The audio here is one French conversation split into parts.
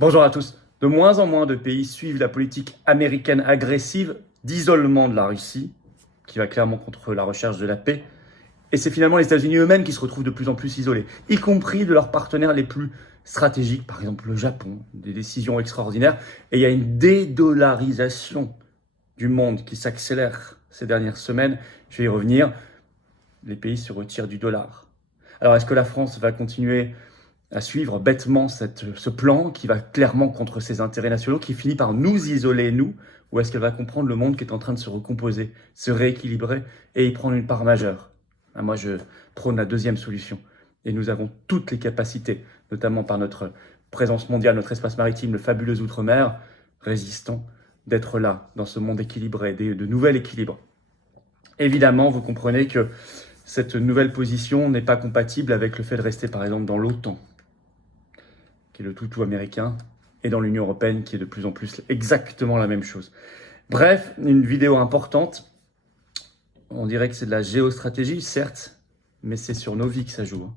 Bonjour à tous. De moins en moins de pays suivent la politique américaine agressive d'isolement de la Russie, qui va clairement contre la recherche de la paix. Et c'est finalement les États-Unis eux-mêmes qui se retrouvent de plus en plus isolés, y compris de leurs partenaires les plus stratégiques, par exemple le Japon, des décisions extraordinaires. Et il y a une dédollarisation du monde qui s'accélère ces dernières semaines. Je vais y revenir. Les pays se retirent du dollar. Alors est-ce que la France va continuer à suivre bêtement ce plan qui va clairement contre ses intérêts nationaux, qui finit par nous isoler, nous, ou est-ce qu'elle va comprendre le monde qui est en train de se recomposer, se rééquilibrer et y prendre une part majeure? Moi, je prône la deuxième solution. Et nous avons toutes les capacités, notamment par notre présence mondiale, notre espace maritime, le fabuleux outre-mer, résistant, d'être là, dans ce monde équilibré, de nouvel équilibre. Évidemment, vous comprenez que cette nouvelle position n'est pas compatible avec le fait de rester, par exemple, dans l'OTAN, qui est le toutou américain, et dans l'Union européenne, qui est de plus en plus exactement la même chose. Bref, une vidéo importante. On dirait que c'est de la géostratégie, certes, mais c'est sur nos vies que ça joue.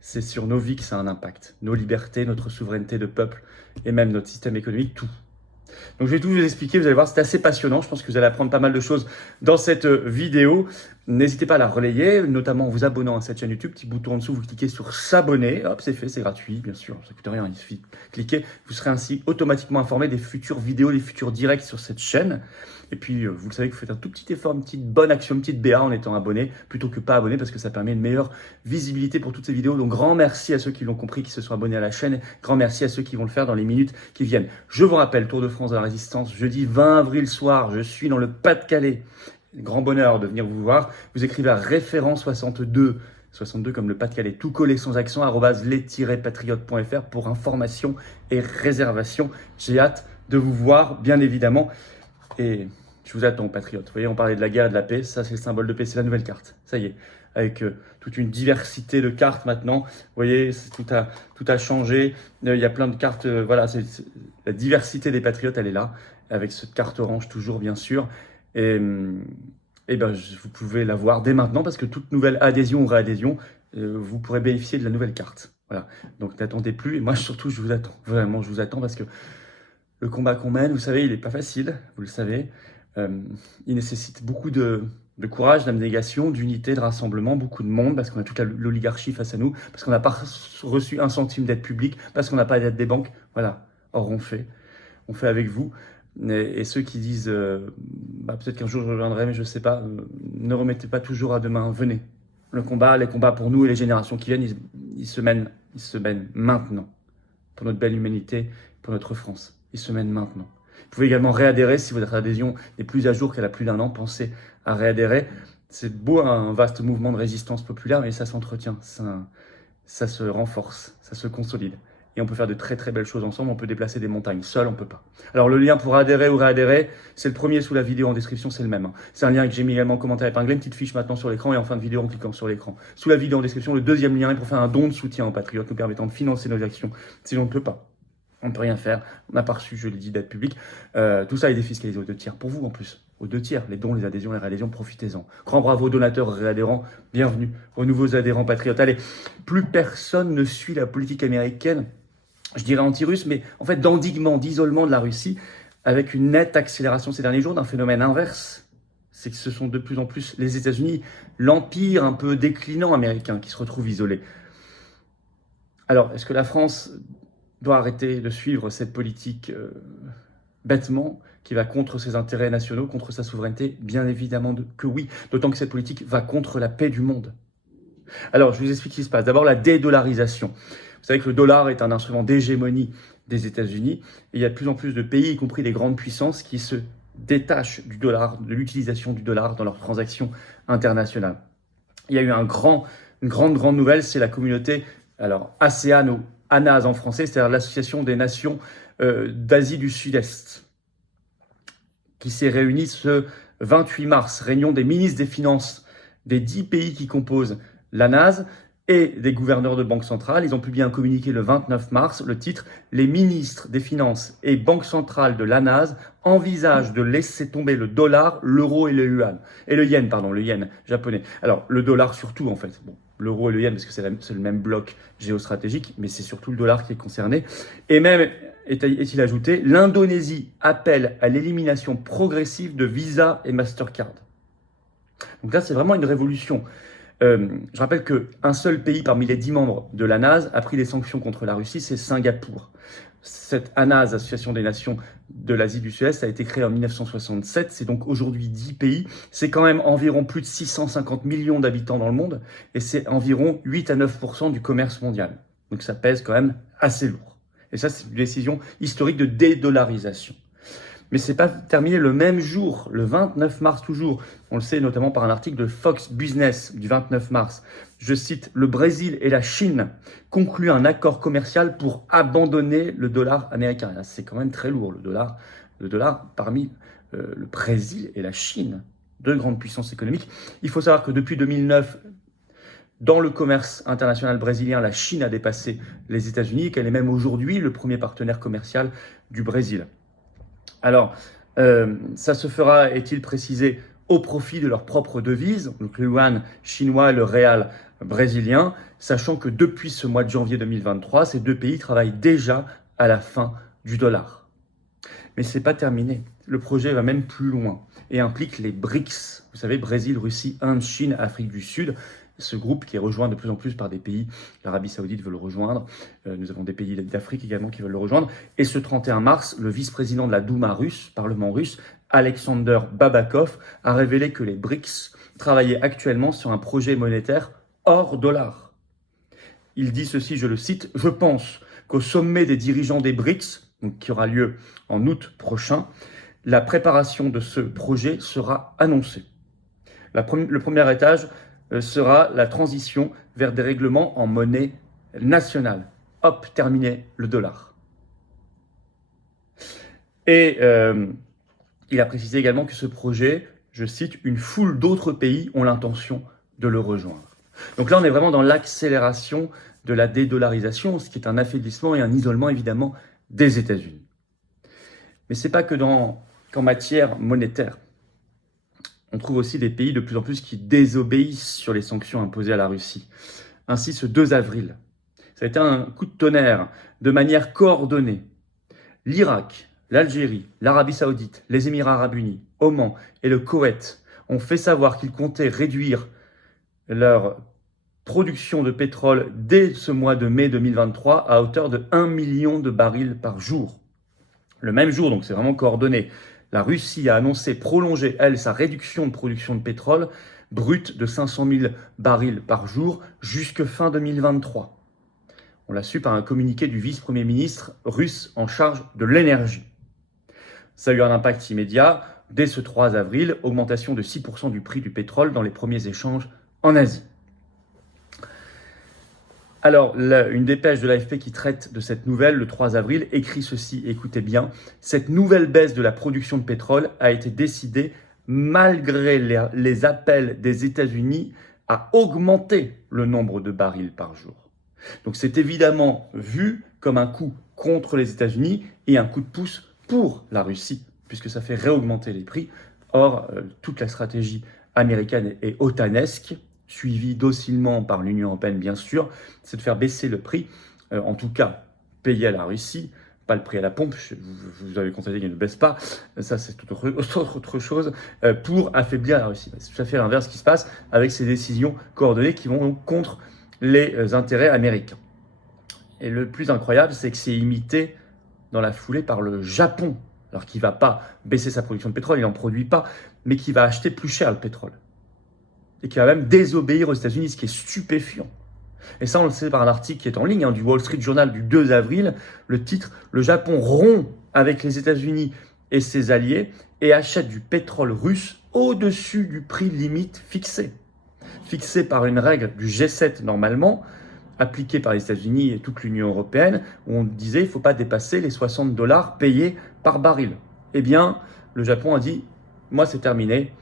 C'est sur nos vies que ça a un impact. Nos libertés, notre souveraineté de peuple, et même notre système économique, tout. Donc je vais tout vous expliquer, vous allez voir, c'est assez passionnant. Je pense que vous allez apprendre pas mal de choses dans cette vidéo. N'hésitez pas à la relayer, notamment en vous abonnant à cette chaîne YouTube. Petit bouton en dessous, vous cliquez sur s'abonner. Hop, c'est fait, c'est gratuit, bien sûr. Ça ne coûte rien, il suffit de cliquer. Vous serez ainsi automatiquement informé des futures vidéos, des futurs directs sur cette chaîne. Et puis, vous le savez que vous faites un tout petit effort, une petite bonne action, une petite BA en étant abonné, plutôt que pas abonné, parce que ça permet une meilleure visibilité pour toutes ces vidéos. Donc, grand merci à ceux qui l'ont compris, qui se sont abonnés à la chaîne. Grand merci à ceux qui vont le faire dans les minutes qui viennent. Je vous rappelle, Tour de France de la Résistance, jeudi 20 avril soir, je suis dans le Pas-de-Calais. Grand bonheur de venir vous voir. Vous écrivez à référent 62 comme le Pas-de-Calais, tout collé sans accent, @les-patriotes.fr pour information et réservation. J'ai hâte de vous voir, bien évidemment. Et je vous attends, patriotes. Vous voyez, on parlait de la guerre et de la paix. Ça, c'est le symbole de paix. C'est la nouvelle carte. Ça y est. Avec toute une diversité de cartes maintenant. Vous voyez, tout a changé. Il y a plein de cartes. Voilà, la diversité des patriotes, elle est là. Avec cette carte orange, toujours, bien sûr. Et vous pouvez la voir dès maintenant parce que toute nouvelle adhésion ou réadhésion, vous pourrez bénéficier de la nouvelle carte. Voilà. Donc, n'attendez plus. Et moi, surtout, je vous attends. Vraiment, je vous attends parce que le combat qu'on mène, vous savez, il n'est pas facile, vous le savez. Il nécessite beaucoup de courage, d'abnégation, d'unité, de rassemblement, beaucoup de monde, parce qu'on a toute l'oligarchie face à nous, parce qu'on n'a pas reçu un centime d'aide publique, parce qu'on n'a pas d'aide des banques. Voilà. Or, on fait avec vous. Et ceux qui disent peut-être qu'un jour je reviendrai, mais je ne sais pas, ne remettez pas toujours à demain. Venez. Les combats pour nous et les générations qui viennent, ils se mènent maintenant. Pour notre belle humanité, pour notre France. Ils se mènent maintenant. Vous pouvez également réadhérer si votre adhésion est plus à jour qu'elle a plus d'un an. Pensez à réadhérer. C'est beau, un vaste mouvement de résistance populaire, mais ça s'entretient, ça se renforce, ça se consolide. Et on peut faire de très très belles choses ensemble, on peut déplacer des montagnes. Seul, on peut pas. Alors le lien pour adhérer ou réadhérer, c'est le premier sous la vidéo en description, c'est le même. C'est un lien que j'ai mis également en commentaire épinglé, une petite fiche maintenant sur l'écran et en fin de vidéo en cliquant sur l'écran. Sous la vidéo en description, le deuxième lien est pour faire un don de soutien aux patriotes, nous permettant de financer nos actions. Si on ne peut pas, on ne peut rien faire, on n'a pas reçu, je l'ai dit, d'aide publique. Tout ça est défiscalisé aux 2 tiers, pour vous en plus. Aux 2 tiers, les dons, les adhésions, les réadhésions, profitez-en. Grand bravo aux donateurs et réadhérents, bienvenue aux nouveaux adhérents patriotes. Allez, plus personne ne suit la politique américaine, je dirais anti-russe, mais en fait d'endiguement, d'isolement de la Russie, avec une nette accélération ces derniers jours d'un phénomène inverse. C'est que ce sont de plus en plus les États-Unis, l'empire un peu déclinant américain, qui se retrouve isolé. Alors, est-ce que la France doit arrêter de suivre cette politique bêtement, qui va contre ses intérêts nationaux, contre sa souveraineté? Bien évidemment que oui, d'autant que cette politique va contre la paix du monde. Alors, je vous explique ce qui se passe. D'abord, la dédollarisation. Vous savez que le dollar est un instrument d'hégémonie des États-Unis, et il y a de plus en plus de pays, y compris des grandes puissances, qui se détachent du dollar, de l'utilisation du dollar dans leurs transactions internationales. Il y a eu une grande nouvelle, c'est la communauté, alors ASEAN ou ANAS en français, c'est-à-dire l'Association des Nations d'Asie du Sud-Est, qui s'est réunie ce 28 mars, réunion des ministres des Finances des 10 pays qui composent l'ANAS et des gouverneurs de banques centrales. Ils ont publié un communiqué le 29 mars, le titre « Les ministres des Finances et banques centrales de l'ANAS envisagent de laisser tomber le dollar, l'euro et le yen japonais ». Alors, le dollar surtout, en fait. Bon, l'euro et le yen, parce que c'est le même bloc géostratégique, mais c'est surtout le dollar qui est concerné. Et même est-il ajouté, l'Indonésie appelle à l'élimination progressive de Visa et Mastercard. Donc là, c'est vraiment une révolution. Je rappelle qu'un seul pays parmi les 10 membres de l'ANASE a pris des sanctions contre la Russie, c'est Singapour. Cette ANASE, Association des Nations de l'Asie du Sud-Est, a été créée en 1967. C'est donc aujourd'hui 10 pays. C'est quand même environ plus de 650 millions d'habitants dans le monde et c'est environ 8 à 9% du commerce mondial. Donc ça pèse quand même assez lourd. Et ça, c'est une décision historique de dédollarisation. Mais c'est pas terminé le même jour, le 29 mars toujours. On le sait notamment par un article de Fox Business du 29 mars. Je cite, « Le Brésil et la Chine concluent un accord commercial pour abandonner le dollar américain ». Là, c'est quand même très lourd, le dollar parmi le Brésil et la Chine, deux grandes puissances économiques. Il faut savoir que depuis 2009, dans le commerce international brésilien, la Chine a dépassé les États-Unis et qu'elle est même aujourd'hui le premier partenaire commercial du Brésil. Alors, ça se fera, est-il précisé, au profit de leur propre devise, donc le yuan chinois et le réal brésilien, sachant que depuis ce mois de janvier 2023, ces deux pays travaillent déjà à la fin du dollar. Mais ce n'est pas terminé. Le projet va même plus loin et implique les BRICS. Vous savez, Brésil, Russie, Inde, Chine, Afrique du Sud. Ce groupe qui est rejoint de plus en plus par des pays, l'Arabie Saoudite veut le rejoindre, nous avons des pays d'Afrique également qui veulent le rejoindre. Et ce 31 mars, le vice-président de la Douma russe, Parlement russe, Alexander Babakov, a révélé que les BRICS travaillaient actuellement sur un projet monétaire hors dollar. Il dit ceci, je le cite, « Je pense qu'au sommet des dirigeants des BRICS, donc qui aura lieu en août prochain, la préparation de ce projet sera annoncée. Le premier étage sera la transition vers des règlements en monnaie nationale. Hop, terminé le dollar. » Et il a précisé également que ce projet, je cite, « une foule d'autres pays ont l'intention de le rejoindre ». Donc là, on est vraiment dans l'accélération de la dédollarisation, ce qui est un affaiblissement et un isolement évidemment des États-Unis. Mais ce n'est pas que qu'en matière monétaire. On trouve aussi des pays de plus en plus qui désobéissent sur les sanctions imposées à la Russie. Ainsi, ce 2 avril, ça a été un coup de tonnerre de manière coordonnée. L'Irak, l'Algérie, l'Arabie Saoudite, les Émirats Arabes Unis, Oman et le Koweït ont fait savoir qu'ils comptaient réduire leur production de pétrole dès ce mois de mai 2023 à hauteur de 1 million de barils par jour. Le même jour, donc c'est vraiment coordonné, la Russie a annoncé prolonger, elle, sa réduction de production de pétrole brut de 500 000 barils par jour jusque fin 2023. On l'a su par un communiqué du vice-premier ministre russe en charge de l'énergie. Ça a eu un impact immédiat. Dès ce 3 avril, augmentation de 6% du prix du pétrole dans les premiers échanges en Asie. Alors, une dépêche de l'AFP qui traite de cette nouvelle, le 3 avril, écrit ceci, écoutez bien, « Cette nouvelle baisse de la production de pétrole a été décidée malgré les appels des États-Unis à augmenter le nombre de barils par jour. » Donc c'est évidemment vu comme un coup contre les États-Unis et un coup de pouce pour la Russie, puisque ça fait réaugmenter les prix. Or, toute la stratégie américaine et otanesque, suivi docilement par l'Union européenne bien sûr, c'est de faire baisser le prix, en tout cas payer à la Russie, pas le prix à la pompe, vous avez constaté qu'il ne baisse pas, ça c'est tout autre chose, pour affaiblir la Russie. C'est tout à fait l'inverse qui se passe avec ces décisions coordonnées qui vont contre les intérêts américains. Et le plus incroyable, c'est que c'est imité dans la foulée par le Japon, alors qu'il ne va pas baisser sa production de pétrole, il n'en produit pas, mais qui va acheter plus cher le pétrole. Et qui va même désobéir aux États-Unis, ce qui est stupéfiant. Et ça, on le sait par un article qui est en ligne, du Wall Street Journal du 2 avril, le titre « Le Japon rompt avec les États-Unis et ses alliés et achète du pétrole russe au-dessus du prix limite fixé. » Fixé par une règle du G7 normalement, appliquée par les États-Unis et toute l'Union européenne, où on disait qu'il ne faut pas dépasser les $60 payés par baril. Eh bien, le Japon a dit « Moi, c'est terminé.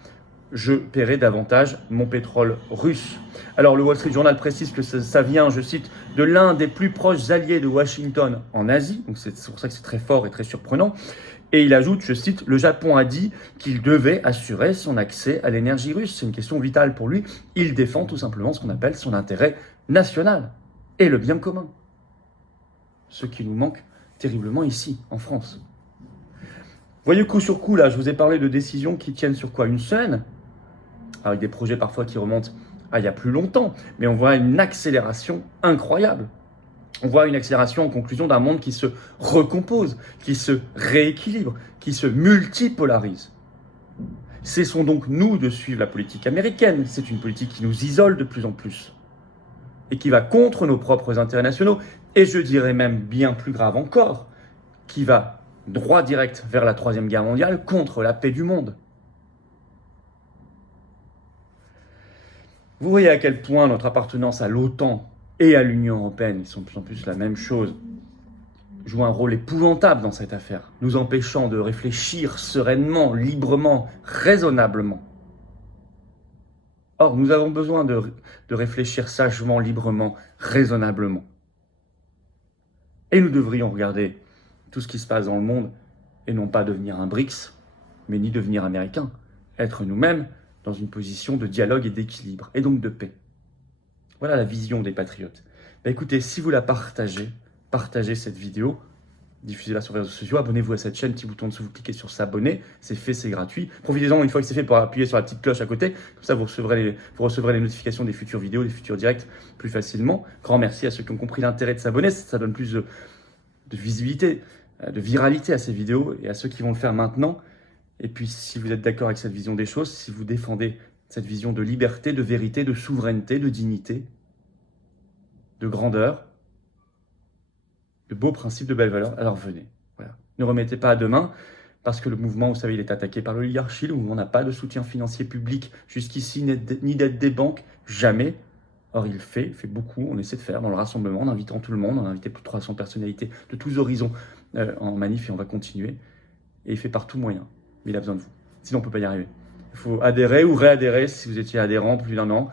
Je paierai davantage mon pétrole russe. » Alors le Wall Street Journal précise que ça vient, je cite, de l'un des plus proches alliés de Washington en Asie, donc c'est pour ça que c'est très fort et très surprenant, et il ajoute, je cite, « Le Japon a dit qu'il devait assurer son accès à l'énergie russe. C'est une question vitale pour lui. Il défend tout simplement ce qu'on appelle son intérêt national et le bien commun. » Ce qui nous manque terriblement ici, en France. Vous voyez, coup sur coup, là, je vous ai parlé de décisions qui tiennent sur quoi? Une semaine, avec des projets parfois qui remontent à il y a plus longtemps, mais on voit une accélération incroyable. On voit une accélération en conclusion d'un monde qui se recompose, qui se rééquilibre, qui se multipolarise. Cessons donc, nous, de suivre la politique américaine. C'est une politique qui nous isole de plus en plus et qui va contre nos propres intérêts nationaux, et je dirais même bien plus grave encore, qui va droit direct vers la Troisième Guerre mondiale, contre la paix du monde. Vous voyez à quel point notre appartenance à l'OTAN et à l'Union européenne, ils sont de plus en plus la même chose, joue un rôle épouvantable dans cette affaire, nous empêchant de réfléchir sereinement, librement, raisonnablement. Or, nous avons besoin de réfléchir sagement, librement, raisonnablement. Et nous devrions regarder tout ce qui se passe dans le monde et non pas devenir un BRICS, mais ni devenir américain, être nous-mêmes dans une position de dialogue et d'équilibre, et donc de paix. Voilà la vision des patriotes. Écoutez, si vous la partagez cette vidéo, diffusez-la sur les réseaux sociaux, abonnez-vous à cette chaîne, petit bouton dessous, vous cliquez sur s'abonner, c'est fait, c'est gratuit. Profitez-en une fois que c'est fait pour appuyer sur la petite cloche à côté, comme ça vous recevrez les notifications des futures vidéos, des futurs directs plus facilement. Grand merci à ceux qui ont compris l'intérêt de s'abonner, ça donne plus de visibilité, de viralité à ces vidéos, et à ceux qui vont le faire maintenant. Et puis si vous êtes d'accord avec cette vision des choses, si vous défendez cette vision de liberté, de vérité, de souveraineté, de dignité, de grandeur, de beaux principes, de belles valeurs, alors venez. Voilà. Ne remettez pas à demain, parce que le mouvement, vous savez, il est attaqué par l'oligarchie, le mouvement n'a pas de soutien financier public jusqu'ici, ni d'aide des banques, jamais. Or, il fait beaucoup, on essaie de faire dans le rassemblement, en invitant tout le monde, on a invité plus de 300 personnalités de tous horizons en manif, et on va continuer. Et il fait par tout moyen, mais il a besoin de vous, sinon on ne peut pas y arriver. Il faut adhérer ou réadhérer si vous étiez adhérent plus d'un an.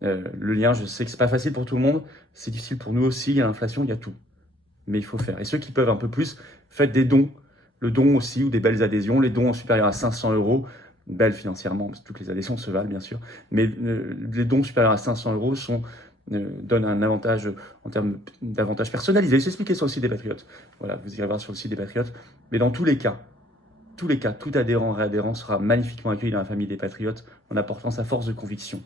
Le lien, je sais que c'est pas facile pour tout le monde, c'est difficile pour nous aussi, il y a l'inflation, il y a tout. Mais il faut faire. Et ceux qui peuvent un peu plus, faites des dons. Le don aussi, ou des belles adhésions. Les dons supérieurs à 500 €, belles financièrement, parce que toutes les adhésions se valent bien sûr, mais les dons supérieurs à 500 € donnent un avantage en termes d'avantages personnalisés. C'est expliqué sur le site des Patriotes. Voilà, vous irez voir sur le site des Patriotes. Mais dans tous les cas, tout adhérent, réadhérent sera magnifiquement accueilli dans la famille des Patriotes en apportant sa force de conviction,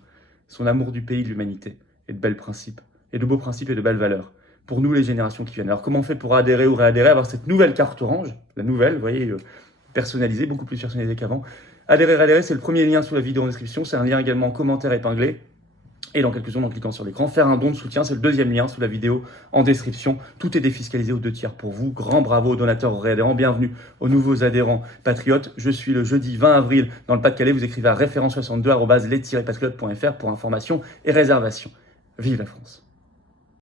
son amour du pays, de l'humanité, et de belles principes, et de beaux principes et de belles valeurs. Pour nous, les générations qui viennent. Alors, comment on fait pour adhérer ou réadhérer, avoir cette nouvelle carte orange, la nouvelle, vous voyez, personnalisée, beaucoup plus personnalisée qu'avant. Adhérer, réadhérer, c'est le premier lien sous la vidéo en description. C'est un lien également en commentaire épinglé. Et dans quelques secondes, en cliquant sur l'écran, faire un don de soutien, c'est le deuxième lien sous la vidéo en description. Tout est défiscalisé aux 2/3 pour vous. Grand bravo aux donateurs, aux réadhérents. Bienvenue aux nouveaux adhérents patriotes. Je suis le jeudi 20 avril dans le Pas-de-Calais. Vous écrivez à référence62@les-patriotes.fr pour information et réservation. Vive la France!